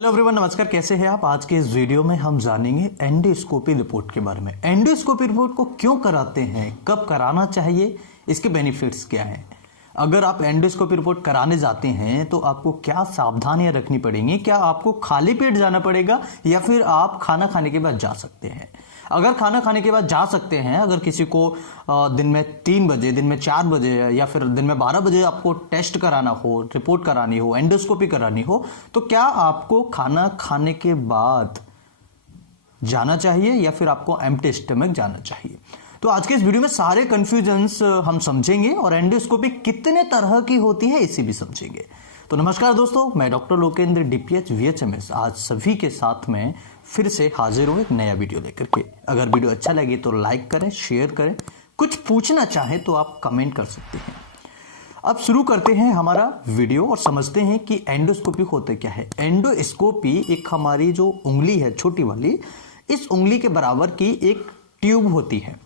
Hello everyone, नमस्कार। कैसे हैं आप? आज के इस वीडियो में हम जानेंगे एंडोस्कोपी रिपोर्ट के बारे में। एंडोस्कोपी रिपोर्ट को क्यों कराते हैं, कब कराना चाहिए, इसके बेनिफिट्स क्या हैं। अगर आप एंडोस्कोपी रिपोर्ट कराने जाते हैं तो आपको क्या सावधानियां रखनी पड़ेंगी। क्या आपको खाली पेट जाना पड़ेगा या फिर आप खाना खाने के बाद जा सकते हैं। अगर खाना खाने के बाद जा सकते हैं, अगर किसी को दिन में 3 बजे, दिन में 4 बजे या फिर दिन में 12 बजे आपको टेस्ट कराना हो, रिपोर्ट करानी हो, एंडोस्कोपी करानी हो, तो क्या आपको खाना खाने के बाद जाना चाहिए या फिर आपको एम्प्टी स्टमक जाना चाहिए। तो आज के इस वीडियो में सारे कंफ्यूजन्स हम समझेंगे और एंडोस्कोपी कितने तरह की होती है इसे भी समझेंगे। तो नमस्कार दोस्तों, मैं डॉक्टर लोकेंद्र DPH VHMS आज सभी के साथ में फिर से हाजिर हूं एक नया वीडियो लेकर के। अगर वीडियो अच्छा लगे तो लाइक करें, शेयर करें, कुछ पूछना चाहें तो आप कमेंट कर सकते हैं। अब शुरू करते हैं हमारा वीडियो और समझते हैं कि एंडोस्कोपी होते क्या है। एंडोस्कोपी एक हमारी जो उंगली है छोटी वाली, इस उंगली के बराबर की एक ट्यूब होती है,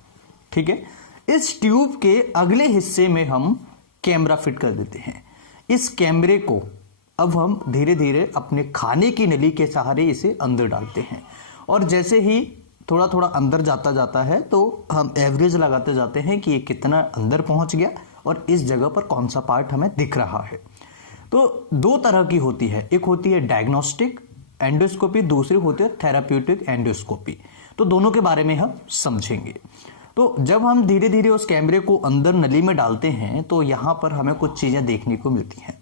ठीक है। इस ट्यूब के अगले हिस्से में हम कैमरा फिट कर देते हैं। इस कैमरे को अब हम धीरे धीरे अपने खाने की नली के सहारे इसे अंदर डालते हैं और जैसे ही थोड़ा थोड़ा अंदर जाता है तो हम एवरेज लगाते जाते हैं कि ये कितना अंदर पहुंच गया और इस जगह पर कौन सा पार्ट हमें दिख रहा है। तो 2 तरह की होती है, एक होती है डायग्नोस्टिक एंडोस्कोपी, दूसरी होती है थेराप्यूटिक एंडोस्कोपी। तो दोनों के बारे में हम समझेंगे। तो जब हम धीरे धीरे उस कैमरे को अंदर नली में डालते हैं तो यहां पर हमें कुछ चीजें देखने को मिलती हैं।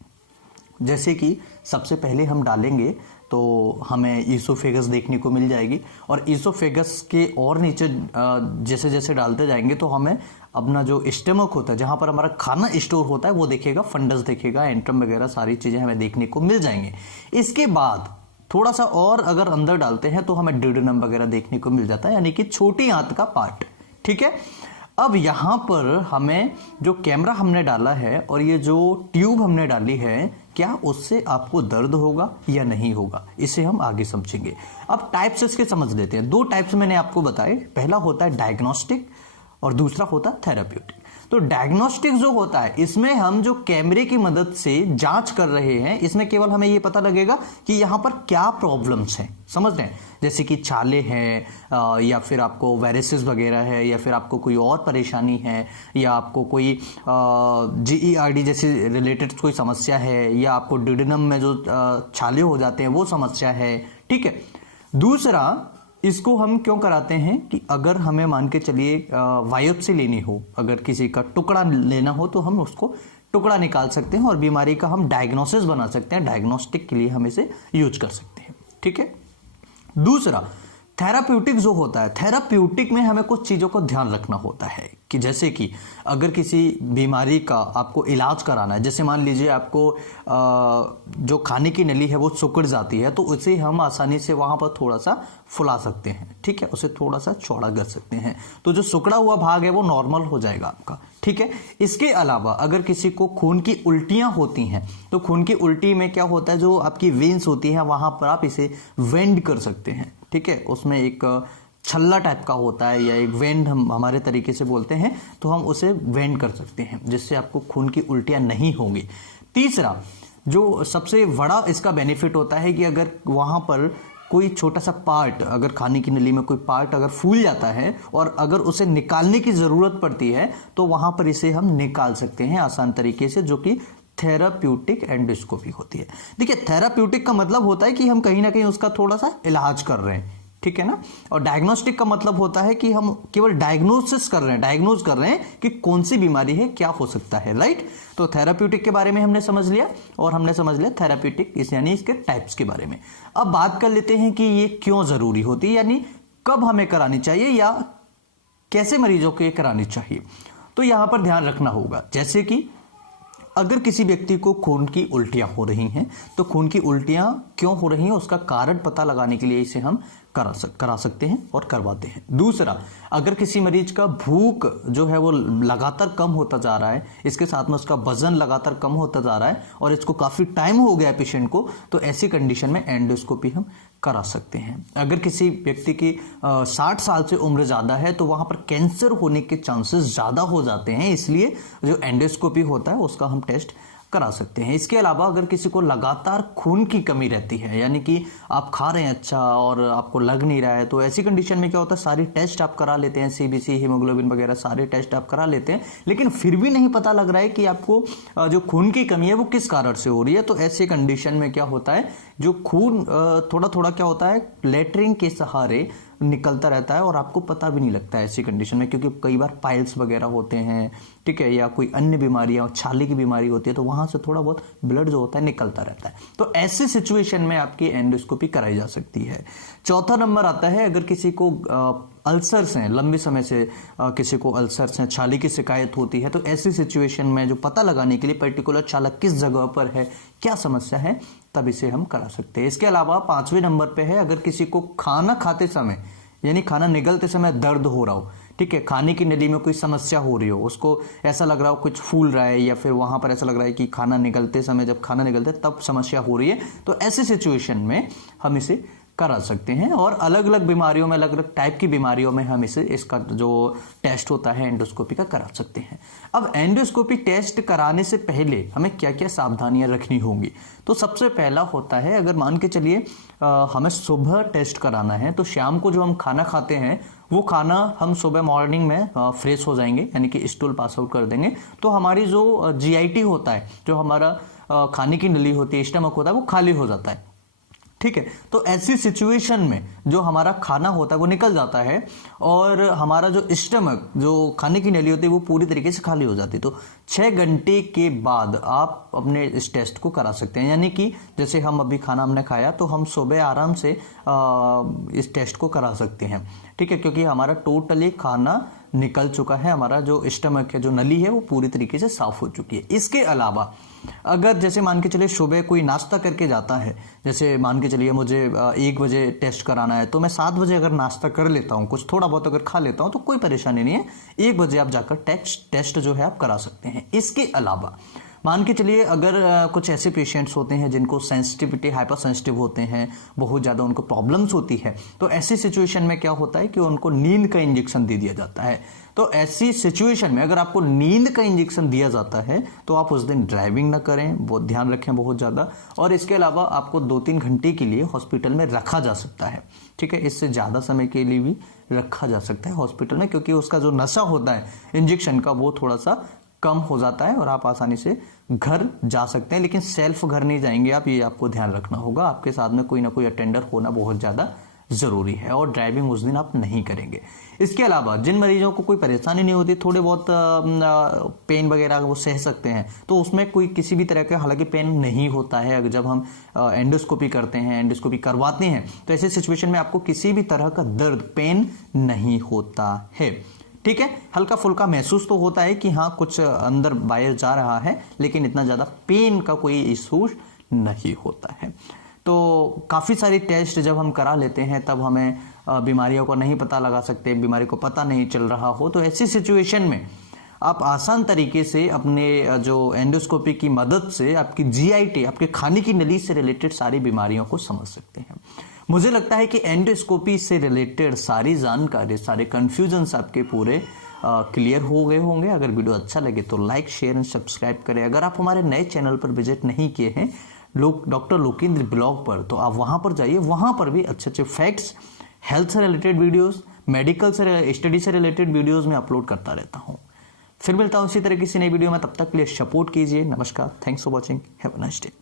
जैसे कि सबसे पहले हम डालेंगे तो हमें ईसोफेगस देखने को मिल जाएगी और ईसोफेगस के और नीचे जैसे जैसे डालते जाएंगे तो हमें अपना जो स्टमक होता है, जहां पर हमारा खाना स्टोर होता है, वो देखेगा, फंडस देखेगा, एंट्रम वगैरह सारी चीजें हमें देखने को मिल जाएंगे। इसके बाद थोड़ा सा और अगर अंदर डालते हैं तो हमें ड्यूडेनम वगैरह देखने को मिल जाता है, यानी कि छोटी आंत का पार्ट, ठीक है। अब यहां पर हमें जो कैमरा हमने डाला है और ये जो ट्यूब हमने डाली है, क्या उससे आपको दर्द होगा या नहीं होगा, इसे हम आगे समझेंगे। अब टाइप्स इसके समझ लेते हैं। 2 टाइप्स मैंने आपको बताए, पहला होता है डायग्नोस्टिक और दूसरा होता है थेराप्यूटिक। तो डायग्नोस्टिक जो होता है, इसमें हम जो कैमरे की मदद से जांच कर रहे हैं, इसमें केवल हमें यह पता लगेगा कि यहां पर क्या प्रॉब्लम्स हैं, समझ रहे हैं, जैसे कि छाले हैं या फिर आपको वायरसेस वगैरह है या फिर आपको कोई और परेशानी है या आपको कोई GERD जैसे रिलेटेड कोई समस्या है या आपको ड्यूडेनम में जो छाले हो जाते हैं वो समस्या है, ठीक है। दूसरा, इसको हम क्यों कराते हैं कि अगर हमें मान के चलिए बायोप्सी लेनी हो, अगर किसी का टुकड़ा लेना हो तो हम उसको टुकड़ा निकाल सकते हैं और बीमारी का हम डायग्नोसिस बना सकते हैं। डायग्नोस्टिक के लिए हम इसे यूज कर सकते हैं, ठीक है। दूसरा, थेराप्यूटिक जो होता है, थेराप्यूटिक में हमें कुछ चीजों को ध्यान रखना होता है कि जैसे कि अगर किसी बीमारी का आपको इलाज कराना है, जैसे मान लीजिए आपको जो खाने की नली है वो सिकुड़ जाती है, तो उसे हम आसानी से वहां पर थोड़ा सा फुला सकते हैं, ठीक है, उसे थोड़ा सा चौड़ा कर सकते हैं, तो जो सिकुड़ा हुआ भाग है वो नॉर्मल हो जाएगा आपका, ठीक है। इसके अलावा अगर किसी को खून की उल्टियां होती हैं तो खून की उल्टी में क्या होता है, जो आपकी वेन्स होती है वहां पर आप इसे वेंड कर सकते हैं, ठीक है। उसमें एक छल्ला टाइप का होता है या एक वेंड हम हमारे तरीके से बोलते हैं, तो हम उसे वेंड कर सकते हैं जिससे आपको खून की उल्टियां नहीं होंगी। तीसरा, जो सबसे बड़ा इसका बेनिफिट होता है कि अगर वहां पर कोई छोटा सा पार्ट, अगर खाने की नली में कोई पार्ट अगर फूल जाता है और अगर उसे निकालने की जरूरत पड़ती है तो वहां पर इसे हम निकाल सकते हैं आसान तरीके से, जो कि थेराप्यूटिक एंडोस्कोपी होती है। देखिए, थेराप्यूटिक का मतलब होता है कि हम कहीं ना कहीं उसका थोड़ा सा इलाज कर रहे हैं, ठीक है ना। और डायग्नोस्टिक का मतलब होता है कि हम केवल डायग्नोसिस कर रहे हैं, डायग्नोज कर रहे हैं कि कौन सी बीमारी है, क्या हो सकता है, राइट। तो थेराप्यूटिक के बारे में हमने समझ लिया और हमने समझ लिया थेराप्यूटिक यानी इसके टाइप्स के बारे में। अब बात कर लेते हैं कि ये क्यों जरूरी होती है, यानी कब हमें करानी चाहिए या कैसे मरीजों को ये करानी चाहिए। तो यहां पर ध्यान रखना होगा, जैसे कि अगर किसी व्यक्ति को खून की उल्टियां हो रही हैं तो खून की उल्टियां क्यों हो रही हैं उसका कारण पता लगाने के लिए इसे हम करा सकते हैं और करवाते हैं। दूसरा, अगर किसी मरीज का भूख जो है वो लगातार कम होता जा रहा है, इसके साथ में उसका वजन लगातार कम होता जा रहा है और इसको काफी टाइम हो गया है पेशेंट को, तो ऐसी कंडीशन में एंडोस्कोपी हम करा सकते हैं। अगर किसी व्यक्ति की 60 साल से उम्र ज्यादा है तो वहां पर कैंसर होने के चांसेस ज्यादा हो जाते हैं, इसलिए जो एंडोस्कोपी होता है उसका हम टेस्ट करा सकते हैं। इसके अलावा अगर किसी को लगातार खून की कमी रहती है, यानी कि आप खा रहे हैं अच्छा और आपको लग नहीं रहा है, तो ऐसी कंडीशन में क्या होता है, सारी टेस्ट आप करा लेते हैं, सीबीसी, हीमोग्लोबिन वगैरह सारे टेस्ट आप करा लेते हैं, लेकिन फिर भी नहीं पता लग रहा है कि आपको जो खून की कमी है वो किस कारण से हो रही है। तो ऐसी कंडीशन में क्या होता है, जो खून थोड़ा थोड़ा क्या होता है, लेटरिन के सहारे निकलता रहता है और आपको पता भी नहीं लगता है ऐसी कंडीशन में, क्योंकि कई बार पाइल्स वगैरह होते हैं, ठीक है, या कोई अन्य बीमारियां, छाले की बीमारी होती है, तो वहां से थोड़ा बहुत ब्लड जो होता है निकलता रहता है। तो ऐसे सिचुएशन में आपकी एंडोस्कोपी कराई जा सकती है। चौथा नंबर आता है, अगर किसी को अल्सर्स हैं, लंबे समय से किसी को अल्सर्स हैं, छाले की शिकायत होती है, तो ऐसी सिचुएशन में जो पता लगाने के लिए पर्टिकुलर छाला किस जगह पर है, क्या समस्या है, तब इसे हम करा सकते हैं। इसके अलावा 5वें नंबर पे है, अगर किसी को खाना खाते समय यानी खाना निगलते समय दर्द हो रहा हो, ठीक है, खाने की नली में कोई समस्या हो रही हो, उसको ऐसा लग रहा हो कुछ फूल रहा है, या फिर वहां पर ऐसा लग रहा है कि खाना निगलते समय, जब खाना निगलता है तब समस्या हो रही है, तो ऐसे सिचुएशन में हम इसे करा सकते हैं। और अलग अलग बीमारियों में, अलग अलग टाइप की बीमारियों में हम इसे, इसका जो टेस्ट होता है एंडोस्कोपी का, करा सकते हैं। अब एंडोस्कोपी टेस्ट कराने से पहले हमें क्या क्या सावधानियां रखनी होंगी, तो सबसे पहला होता है, अगर मान के चलिए हमें सुबह टेस्ट कराना है, तो शाम को जो हम खाना खाते हैं वो खाना हम सुबह मॉर्निंग में फ्रेश हो जाएंगे, यानी कि स्टूल पास आउट कर देंगे, तो हमारी जो जीआईटी होता है, जो हमारा खाने की नली होती है, स्टमक होता है, वो खाली हो जाता है, ठीक है। तो ऐसी सिचुएशन में जो हमारा खाना होता है वो निकल जाता है और हमारा जो स्टमक, जो खाने की नली होती है, वो पूरी तरीके से खाली हो जाती है। तो 6 घंटे के बाद आप अपने इस टेस्ट को करा सकते हैं, यानी कि जैसे हम अभी खाना हमने खाया तो हम सुबह आराम से इस टेस्ट को करा सकते हैं, ठीक है, क्योंकि हमारा टोटली खाना निकल चुका है, हमारा जो स्टमक है, जो नली है, वो पूरी तरीके से साफ हो चुकी है। इसके अलावा अगर जैसे मान के चलिए सुबह कोई नाश्ता करके जाता है, जैसे मान के चलिए मुझे 1 बजे टेस्ट कराना है, तो मैं 7 बजे अगर नाश्ता कर लेता हूँ, कुछ थोड़ा बहुत अगर खा लेता हूँ, तो कोई परेशानी नहीं है, 1 बजे आप जाकर टेस्ट जो है आप करा सकते हैं। इसके अलावा मान के चलिए अगर कुछ ऐसे पेशेंट्स होते हैं जिनको सेंसिटिविटी, हाइपर सेंसिटिव होते हैं, बहुत ज़्यादा उनको प्रॉब्लम्स होती है, तो ऐसी सिचुएशन में क्या होता है कि उनको नींद का इंजेक्शन दे दिया जाता है। तो ऐसी सिचुएशन में अगर आपको नींद का इंजेक्शन दिया जाता है तो आप उस दिन ड्राइविंग ना करें, बहुत ध्यान रखें बहुत ज़्यादा। और इसके अलावा आपको 2-3 घंटे के लिए हॉस्पिटल में रखा जा सकता है, ठीक है, इससे ज़्यादा समय के लिए भी रखा जा सकता है हॉस्पिटल में, क्योंकि उसका जो नशा होता है इंजेक्शन का, वो थोड़ा सा कम हो जाता है और आप आसानी से घर जा सकते हैं। लेकिन सेल्फ घर नहीं जाएंगे आप, ये आपको ध्यान रखना होगा, आपके साथ में कोई ना कोई अटेंडर होना बहुत ज़्यादा जरूरी है, और ड्राइविंग उस दिन आप नहीं करेंगे। इसके अलावा जिन मरीजों को कोई परेशानी नहीं होती, थोड़े बहुत पेन वगैरह वो सह सकते हैं, तो उसमें कोई किसी भी तरह का हालांकि पेन नहीं होता है। अगर जब हम एंडोस्कोपी करते हैं, एंडोस्कोपी करवाते हैं, तो ऐसे सिचुएशन में आपको किसी भी तरह का दर्द, पेन नहीं होता है, ठीक है। हल्का फुल्का महसूस तो होता है कि हाँ कुछ अंदर बाहर जा रहा है, लेकिन इतना ज़्यादा पेन का कोई इशू नहीं होता है। तो काफ़ी सारी टेस्ट जब हम करा लेते हैं तब हमें बीमारियों को नहीं पता लगा सकते, बीमारी को पता नहीं चल रहा हो, तो ऐसी सिचुएशन में आप आसान तरीके से अपने जो एंडोस्कोपी की मदद से आपकी जीआईटी, आपके खाने की नली से रिलेटेड सारी बीमारियों को समझ सकते हैं। मुझे लगता है कि एंडोस्कोपी से रिलेटेड सारी जानकारी, सारे कन्फ्यूजन्स आपके पूरे क्लियर हो गए होंगे। अगर वीडियो अच्छा लगे तो लाइक, शेयर एंड सब्सक्राइब करें। अगर आप हमारे नए चैनल पर विजिट नहीं किए हैं, डॉक्टर लोकेंद्र ब्लॉग पर, तो आप वहां पर जाइए, वहां पर भी अच्छे अच्छे फैक्ट्स, हेल्थ से रिलेटेड वीडियोस, मेडिकल से, स्टडी से रिलेटेड वीडियोस में अपलोड करता रहता हूं। फिर मिलता हूं इसी तरह किसी नई वीडियो में, तब तक के लिए सपोर्ट कीजिए। नमस्कार, thanks for watching, have a nice day.